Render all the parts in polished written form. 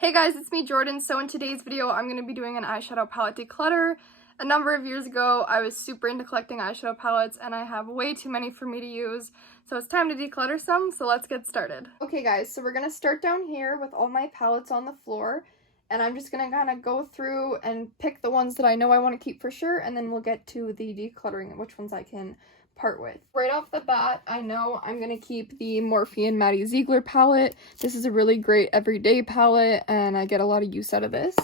Hey guys, it's me Jordan. So in today's video I'm going to be doing an eyeshadow palette declutter. A number of years ago I was super into collecting eyeshadow palettes and I have way too many for me to use. So it's time to declutter some, so let's get started. Okay guys, so we're going to start down here with all my palettes on the floor. And I'm just going to kind of go through and pick the ones that I know I want to keep for sure. And then we'll get to the decluttering and which ones I can part with. Right off the bat, I know I'm going to keep the Morphe and Maddie Ziegler palette. This is a really great everyday palette and I get a lot of use out of this.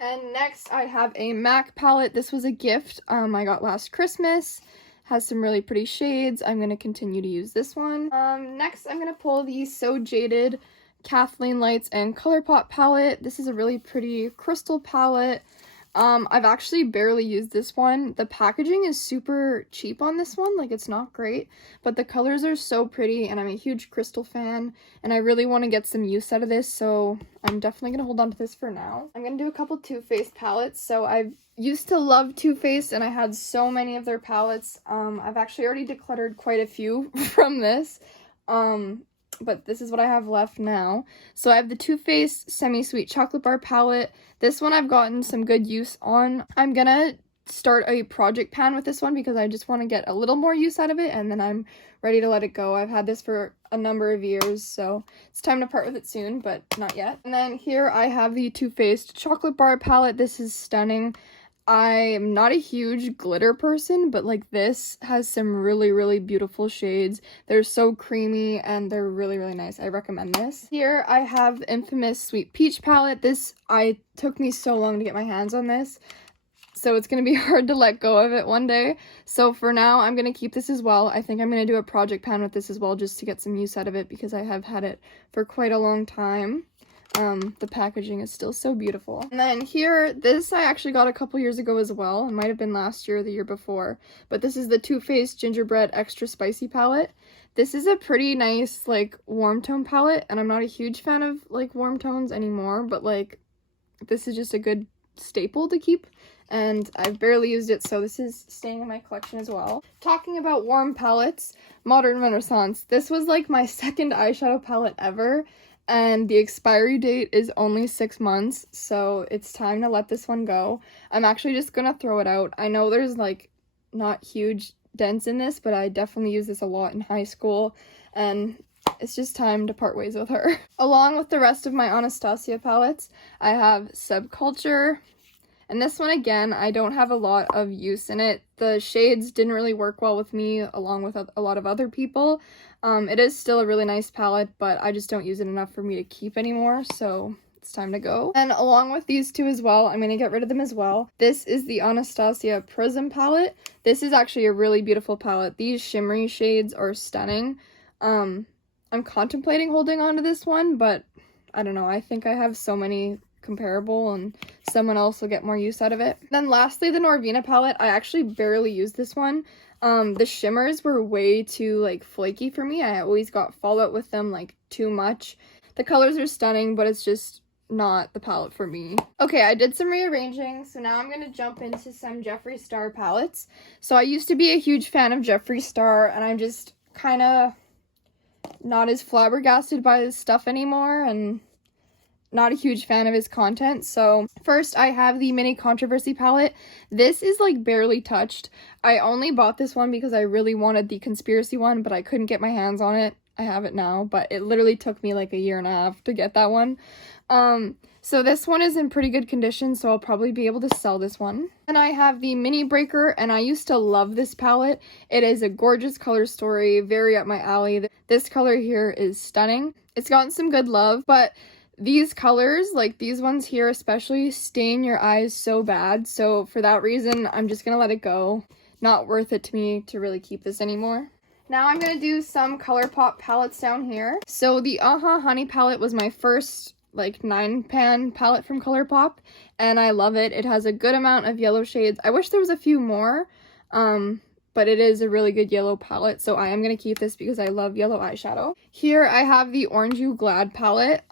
And next I have a MAC palette. This was a gift I got last Christmas. Has some really pretty shades. I'm going to continue to use this one. Next I'm going to pull the So Jaded Kathleen Lights and Colourpop palette. This is a really pretty crystal palette. I've actually barely used this one. The packaging is super cheap on this one, like it's not great, but the colors are so pretty and I'm a huge crystal fan and I really want to get some use out of this, so I'm definitely going to hold on to this for now. I'm going to do a couple Too Faced palettes. So I used to love Too Faced and I had so many of their palettes. I've actually already decluttered quite a few from this. But this is what I have left now. So I have the Too Faced Semi-Sweet Chocolate Bar palette. This one I've gotten some good use on. I'm gonna start a project pan with this one because I just want to get a little more use out of it and then I'm ready to let it go. I've had this for a number of years, so it's time to part with it soon, but not yet. And then here I have the Too Faced Chocolate Bar palette. This is stunning. I'm not a huge glitter person, but like this has some really beautiful shades. They're so creamy and they're really nice. I recommend this. Here I have the infamous Sweet Peach palette. This took me so long to get my hands on this, so it's gonna be hard to let go of it one day. So for now I'm gonna keep this as well. I think I'm gonna do a project pan with this as well just to get some use out of it because I have had it for quite a long time. The packaging is still so beautiful. And then here, this I actually got a couple years ago as well. It might have been last year or the year before. But this is the Too Faced Gingerbread Extra Spicy palette. This is a pretty nice, like, warm tone palette. And I'm not a huge fan of, like, warm tones anymore. But, like, this is just a good staple to keep. And I've barely used it, so this is staying in my collection as well. Talking about warm palettes, Modern Renaissance. This was, like, my second eyeshadow palette ever. And the expiry date is only 6 months, so it's time to let this one go. I'm actually just gonna throw it out. I know there's like not huge dents in this, but I definitely used this a lot in high school, and it's just time to part ways with her. Along with the rest of my Anastasia palettes, I have Subculture. And this one, again, I don't have a lot of use in it. The shades didn't really work well with me, along with a lot of other people. It is still a really nice palette, but I just don't use it enough for me to keep anymore, so it's time to go. And along with these two as well, I'm going to get rid of them as well. This is the Anastasia Prism palette. This is actually a really beautiful palette. These shimmery shades are stunning. I'm contemplating holding on to this one, but I don't know. I think I have so many comparable and someone else will get more use out of it. Then lastly, the Norvina palette. I actually barely used this one. The shimmers were way too like flaky for me. I always got fallout with them like too much. The colors are stunning, but it's just not the palette for me. Okay, I did some rearranging, so now I'm going to jump into some Jeffree Star palettes. So I used to be a huge fan of Jeffree Star, and I'm just kind of not as flabbergasted by his stuff anymore, and not a huge fan of his content. So first I have the Mini Controversy palette. This is like barely touched. I only bought this one because I really wanted the conspiracy one, but I couldn't get my hands on it. I have it now, but it literally took me like a year and a half to get that one. So this one is in pretty good condition, so I'll probably be able to sell this one. And I have the Mini Breaker, and I used to love this palette. It is a gorgeous color story, very up my alley. This color here is stunning. It's gotten some good love, but these colors, like these ones here especially, stain your eyes so bad. So for that reason, I'm just gonna let it go. Not worth it to me to really keep this anymore. Now I'm gonna do some Colourpop palettes down here. So the Honey palette was my first like 9-pan palette from Colourpop, and I love it. It has a good amount of yellow shades. I wish there was a few more, but it is a really good yellow palette, so I am going to keep this because I love yellow eyeshadow. Here I have the Orange You Glad palette.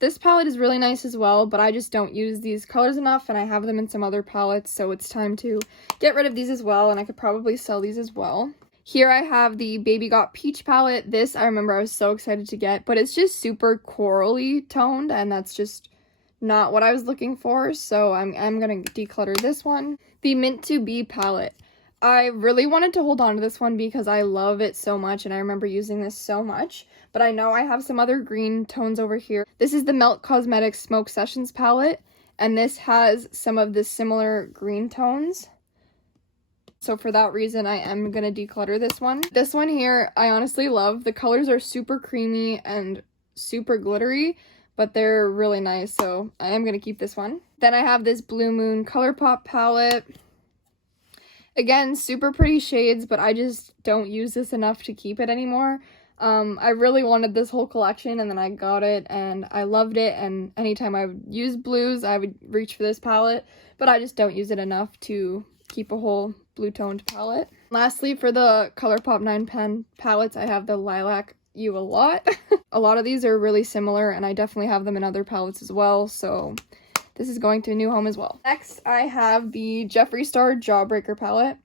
This palette is really nice as well, but I just don't use these colors enough, and I have them in some other palettes, so it's time to get rid of these as well, and I could probably sell these as well. Here I have the Baby Got Peach palette. This I remember I was so excited to get, but it's just super corally toned, and that's just not what I was looking for, so I'm gonna declutter this one. The Mint to Be palette. I really wanted to hold on to this one because I love it so much, and I remember using this so much, but I know I have some other green tones over here. This is the Melt Cosmetics Smoke Sessions palette, and this has some of the similar green tones. So for that reason, I am going to declutter this one. This one here, I honestly love. The colors are super creamy and super glittery, but they're really nice, so I am going to keep this one. Then I have this Blue Moon Colourpop palette. Again, super pretty shades, but I just don't use this enough to keep it anymore. I really wanted this whole collection, and then I got it, and I loved it, and anytime I would use blues, I would reach for this palette, but I just don't use it enough to keep a whole blue toned palette. Lastly, for the Colourpop 9 pan palettes, I have the Lilac You a Lot. A lot of these are really similar, and I definitely have them in other palettes as well, so this is going to a new home as well. Next, I have the Jeffree Star Jawbreaker palette.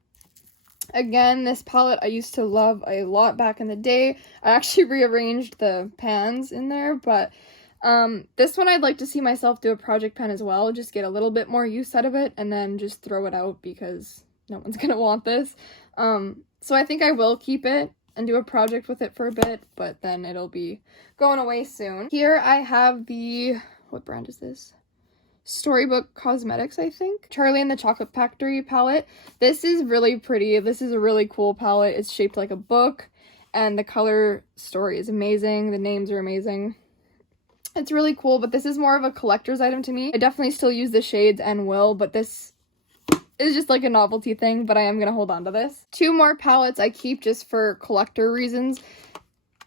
Again, this palette I used to love a lot back in the day. I actually rearranged the pans in there, but this one I'd like to see myself do a project pen as well, just get a little bit more use out of it, and then just throw it out because no one's gonna want this. So I think I will keep it and do a project with it for a bit, but then it'll be going away soon. Here I have the, what brand is this? Storybook Cosmetics, I think. Charlie and the Chocolate Factory palette. This is really pretty. This is a really cool palette. It's shaped like a book, and the color story is amazing. The names are amazing. It's really cool, but this is more of a collector's item to me. I definitely still use the shades and will, but this is just like a novelty thing, but I am going to hold on to this. Two more palettes I keep just for collector reasons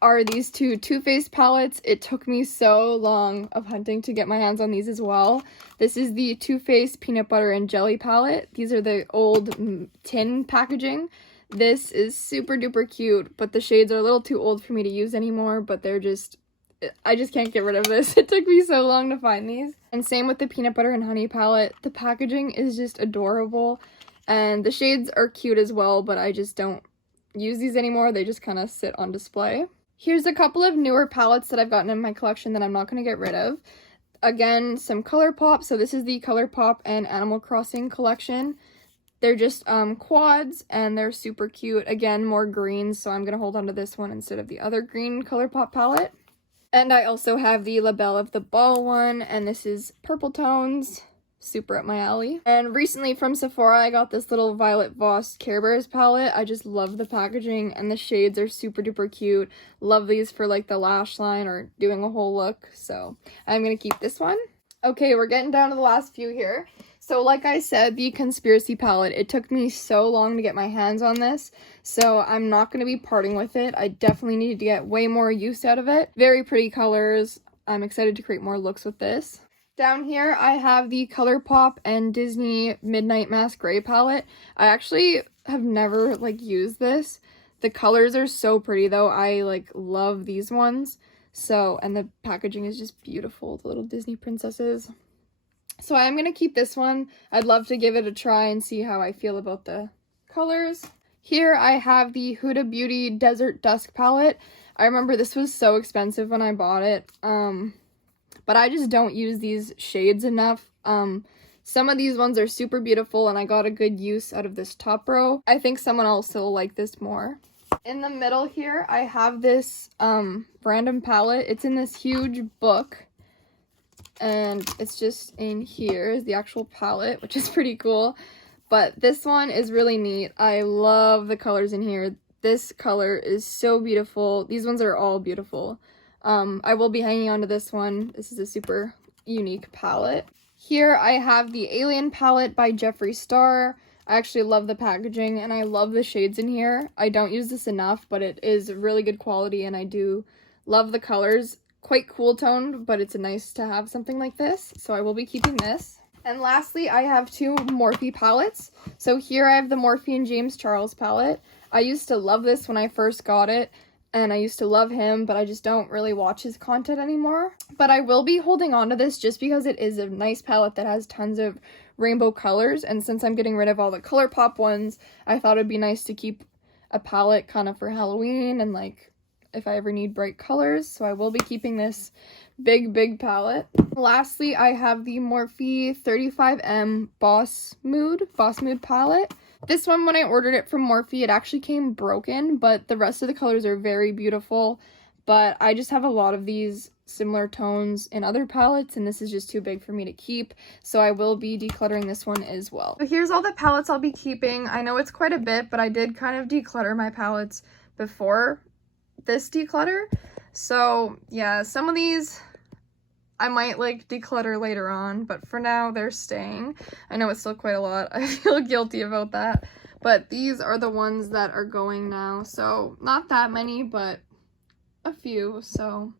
are these two Too Faced palettes. It took me so long of hunting to get my hands on these as well. This is the Too Faced Peanut Butter and Jelly palette. These are the old tin packaging. This is super duper cute, but the shades are a little too old for me to use anymore, but they're just, I just can't get rid of this. It took me so long to find these. And same with the Peanut Butter and Honey palette. The packaging is just adorable, and the shades are cute as well, but I just don't use these anymore. They just kind of sit on display. Here's a couple of newer palettes that I've gotten in my collection that I'm not going to get rid of. Again, some Colourpop. So this is the Colourpop and Animal Crossing collection. They're just quads, and they're super cute. Again, more greens, so I'm going to hold on to this one instead of the other green Colourpop palette. And I also have the La Belle of the Ball one, and this is purple tones. Super up my alley. And recently from Sephora, I got this little Violet Voss Care Bears palette. I just love the packaging, and the shades are super duper cute. Love these for like the lash line or doing a whole look, so I'm gonna keep this one. Okay, we're getting down to the last few here. So like I said, the Conspiracy palette, it took me so long to get my hands on this, so I'm not going to be parting with it. I definitely need to get way more use out of it. Very pretty colors. I'm excited to create more looks with this. Down here, I have the Colourpop and Disney Midnight Mask Gray palette. I actually have never, used this. The colors are so pretty, though. I, love these ones. So, and the packaging is just beautiful. The little Disney princesses. So I'm going to keep this one. I'd love to give it a try and see how I feel about the colors. Here I have the Huda Beauty Desert Dusk palette. I remember this was so expensive when I bought it. But I just don't use these shades enough. Some of these ones are super beautiful, and I got a good use out of this top row. I think someone else will like this more. In the middle here, I have this random palette. It's in this huge book, and it's just in here is the actual palette, which is pretty cool. But this one is really neat. I love the colors in here. This color is so beautiful. These ones are all beautiful. I will be hanging on to this one. This is a super unique palette. Here I have the Alien palette by Jeffree Star. I actually love the packaging, and I love the shades in here. I don't use this enough, but it is really good quality, and I do love the colors. Quite cool toned, but it's nice to have something like this, so I will be keeping this. And lastly, I have two Morphe palettes. So here I have the Morphe and James Charles palette. I used to love this when I first got it, and I used to love him, but I just don't really watch his content anymore. But I will be holding on to this just because it is a nice palette that has tons of rainbow colors, and since I'm getting rid of all the Colourpop ones, I thought it'd be nice to keep a palette kind of for Halloween and like if I ever need bright colors. So I will be keeping this big palette. Lastly, I have the Morphe 35M Boss Mood palette. This one, when I ordered it from Morphe, it actually came broken, but the rest of the colors are very beautiful. But I just have a lot of these similar tones in other palettes, and this is just too big for me to keep, so I will be decluttering this one as well. So here's all the palettes I'll be keeping. I know it's quite a bit, but I did kind of declutter my palettes before this declutter. So yeah, some of these I might like declutter later on, but for now they're staying. I know it's still quite a lot. I feel guilty about that, but these are the ones that are going now. So not that many, but a few. So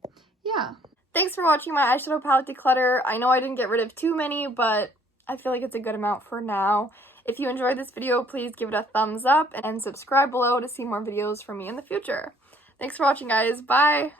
yeah. Thanks for watching my eyeshadow palette declutter. I know I didn't get rid of too many, but I feel like it's a good amount for now. If you enjoyed this video, please give it a thumbs up and subscribe below to see more videos from me in the future. Thanks for watching, guys. Bye!